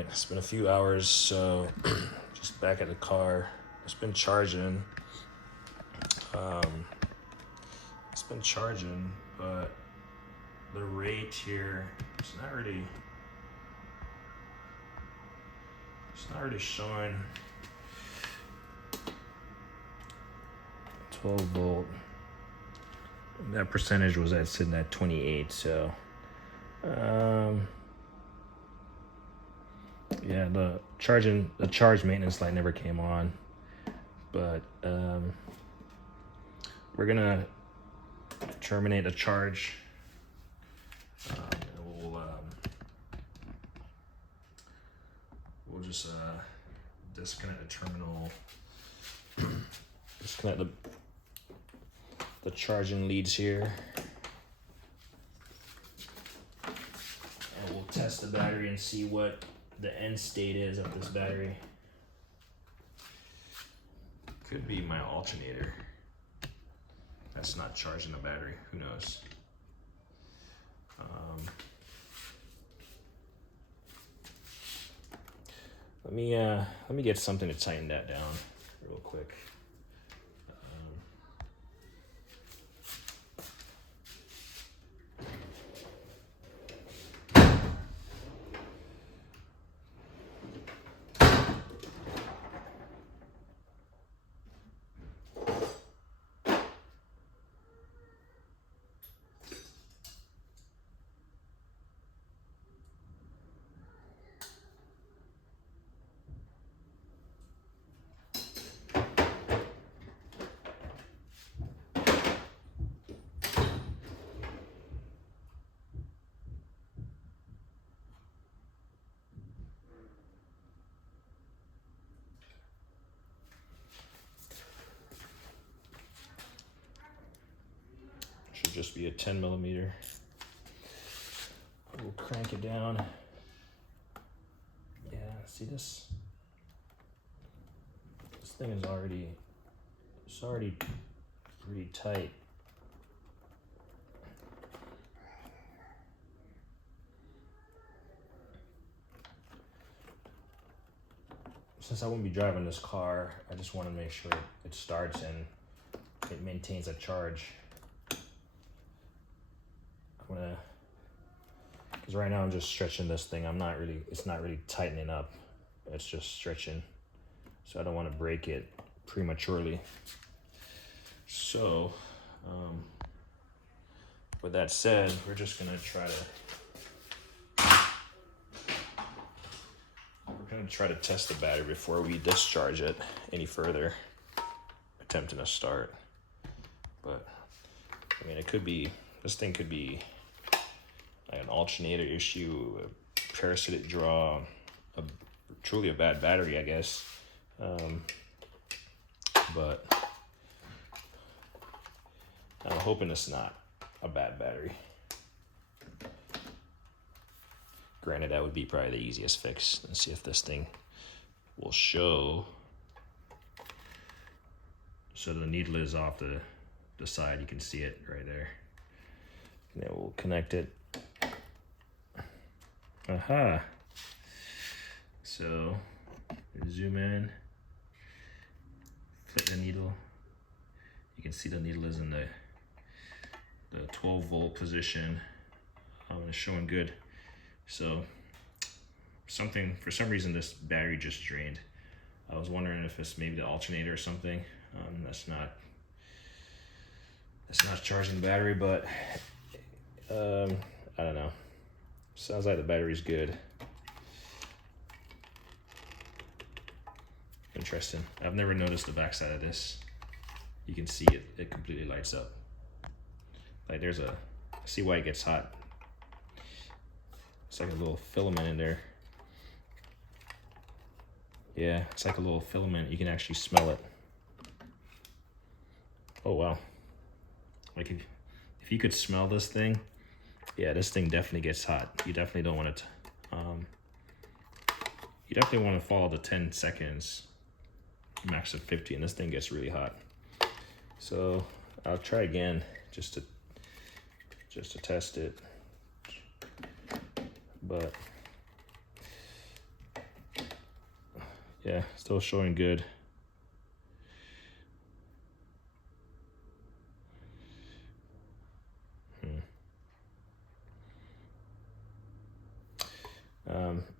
Alright, it's been a few hours, so just back at the car. It's been charging. But the rate here, it's not really showing 12 volt. That percentage was sitting at 28, so yeah, the charge maintenance light never came on, but we're gonna terminate the charge. We'll just disconnect the terminal, disconnect the charging leads here, and we'll test the battery and see what the end state is of this battery. Could be my alternator that's not charging the battery, who knows. Let me get something to tighten that down real quick. Should just be a 10 millimeter. We'll crank it down. Yeah, see this? This thing is already pretty tight. Since I won't be driving this car, I just want to make sure it starts and it maintains a charge. Because right now I'm just stretching this thing. It's not really tightening up. It's just stretching. So I don't want to break it prematurely. So, with that said, we're just gonna try to test the battery before we discharge it any further, attempting to start. But I mean, this thing could be like an alternator issue, a parasitic draw, truly a bad battery, I guess. But I'm hoping it's not a bad battery. Granted, that would be probably the easiest fix. Let's see if this thing will show. So the needle is off the side. You can see it right there. And then we'll connect it. Aha. So zoom in, flip the needle. You can see the needle is in the 12 volt position. It's showing good. So for some reason this battery just drained. I was wondering if it's maybe the alternator or something. That's not charging the battery, but I don't know. Sounds like the battery's good. Interesting. I've never noticed the backside of this. You can see it completely lights up. Like see why it gets hot. It's like a little filament in there. Yeah, it's like a little filament. You can actually smell it. Oh wow. Like if you could smell this thing, yeah, this thing definitely gets hot. You definitely don't want it you definitely want to follow the 10 seconds, max of 50, and this thing gets really hot. So I'll try again just to test it. But Yeah, still showing good.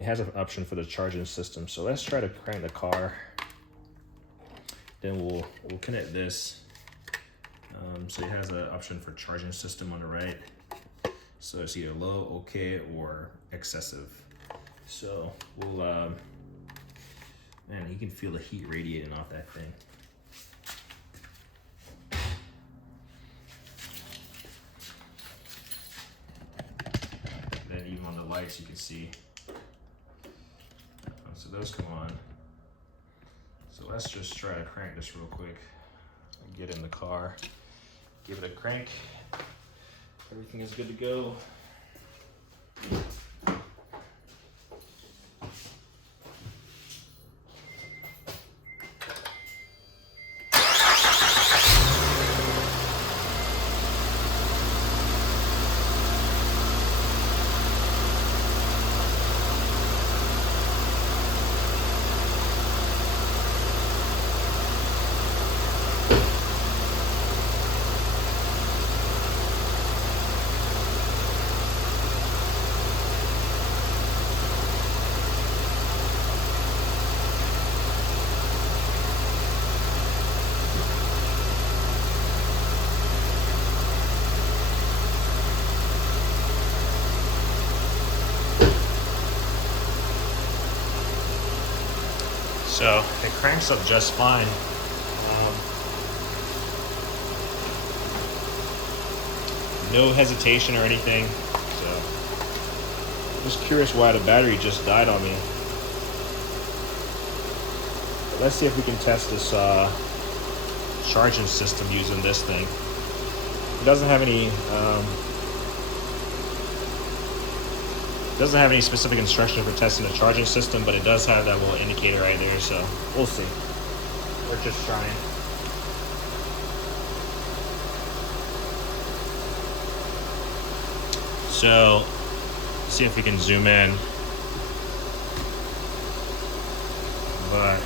It has an option for the charging system. So let's try to crank the car. Then we'll connect this. So it has an option for charging system on the right. So it's either low, okay, or excessive. So we'll, man, you can feel the heat radiating off that thing. Then even on the lights you can see. So those come on. So let's just try to crank this real quick. Get in the car, give it a crank. Everything is good to go. So it cranks up just fine. No hesitation or anything. So I'm just curious why the battery just died on me. But let's see if we can test this charging system using this thing. It doesn't have any specific instruction for testing the charging system, but it does have that little indicator right there, so we'll see. We're just trying. So, see if we can zoom in. But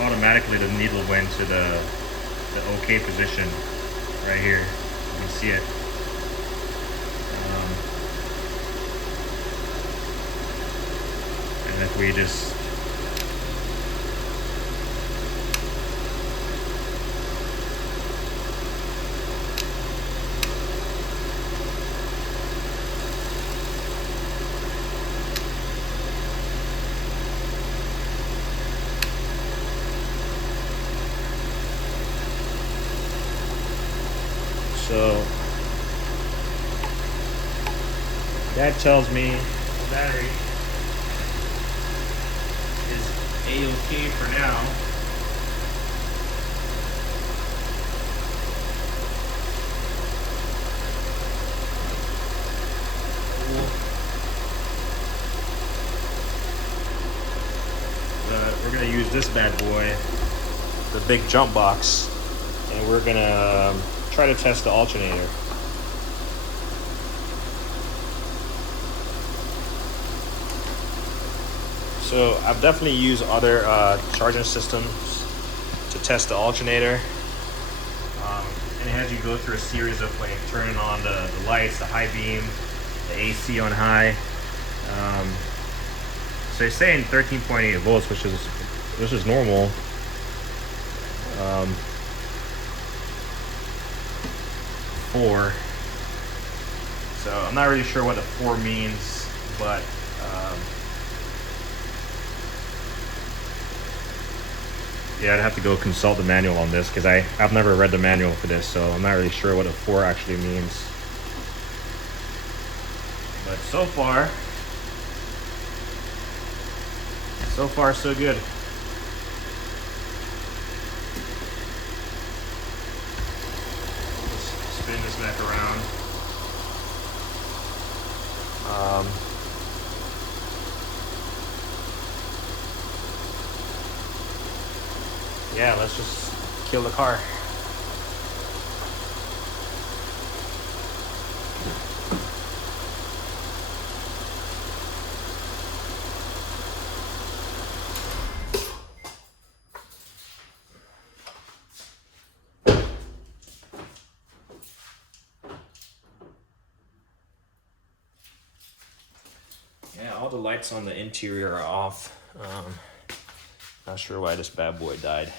automatically the needle went to the OK position right here. You can see it. And if we just so that tells me the battery is A-OK for now. We're gonna use this bad boy, the big jump box, and we're gonna try to test the alternator. So I've definitely used other charging systems to test the alternator, and it has you go through a series of like turning on the lights, the high beam, the AC on high. So it's saying 13.8 volts, which is normal. 4. So I'm not really sure what the 4 means, but yeah, I'd have to go consult the manual on this because I've never read the manual for this, so I'm not really sure what a 4 actually means. But so far so good. Just spin this back around. Yeah, let's just kill the car. Yeah, all the lights on the interior are off. Not sure why this bad boy died.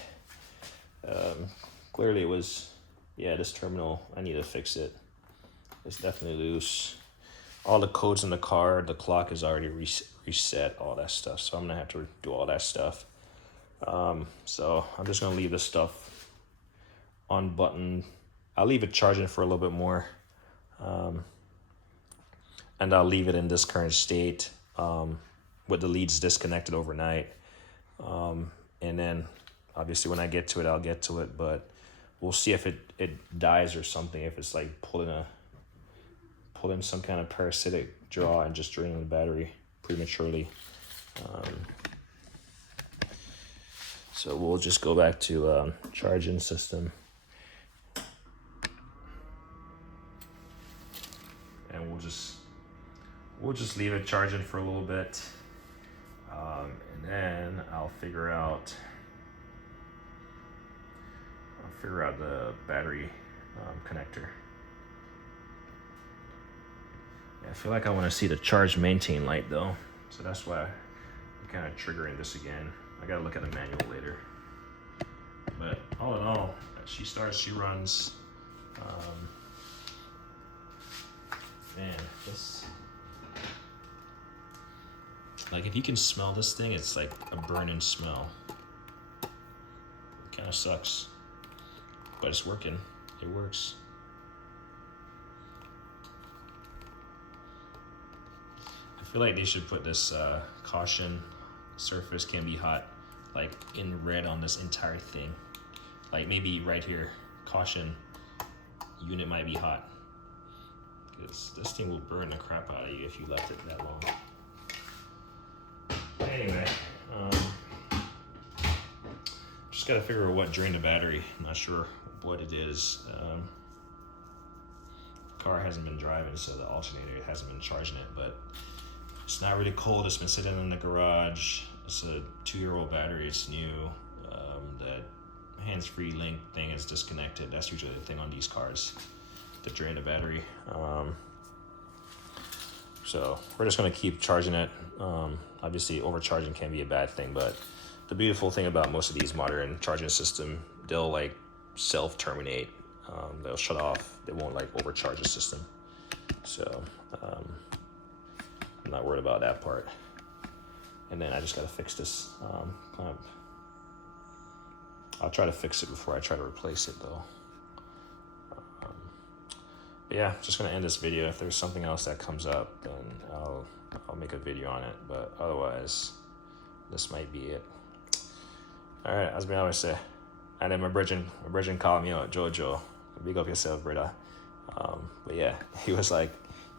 Clearly it was, yeah, this terminal, I need to fix it. It's definitely loose. All the codes in the car, the clock is already reset, all that stuff. So I'm gonna have to do all that stuff. So I'm just gonna leave this stuff unbuttoned. I'll leave it charging for a little bit more. And I'll leave it in this current state with the leads disconnected overnight. And then obviously when I get to it, I'll get to it, but we'll see if it dies or something, if it's like pulling some kind of parasitic draw and just draining the battery prematurely. So we'll just go back to charging system. And we'll just leave it charging for a little bit. And then I'll figure out the battery connector. Yeah, I feel like I want to see the charge maintain light though, so that's why I'm kind of triggering this again. I gotta look at the manual later. But all in all, she runs. Man, this, like, if you can smell this thing, it's like a burning smell. It kind of sucks, but it's working. It works. I feel like they should put this caution, surface can be hot, like in red on this entire thing. Like maybe right here, caution, unit might be hot. Because this thing will burn the crap out of you if you left it that long. Anyway, just gotta figure out what drained the battery. I'm not sure what it is. Car hasn't been driving, so the alternator hasn't been charging it, but it's not really cold. It's been sitting in the garage. It's a 2-year-old battery. It's new. That hands-free link thing is disconnected. That's usually the thing on these cars to drain the battery. So we're just gonna keep charging it. Obviously overcharging can be a bad thing, but the beautiful thing about most of these modern charging system, they'll like self-terminate. They'll shut off. They won't like overcharge the system. So I'm not worried about that part. And then I just gotta fix this. I'll try to fix it before I try to replace it though. But yeah, just gonna end this video. If there's something else that comes up, then I'll make a video on it. But otherwise, this might be it. All right, as we always say, and then my brethren called me out, Jojo. Big up yourself, brother. But yeah, he was like,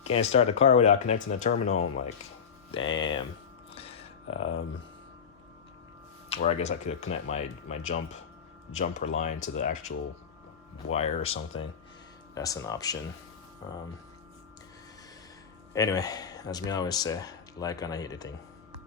can't start the car without connecting the terminal. I'm like, damn. Or I guess I could connect my jumper line to the actual wire or something. That's an option. Anyway, as me always say, like and I hate the thing.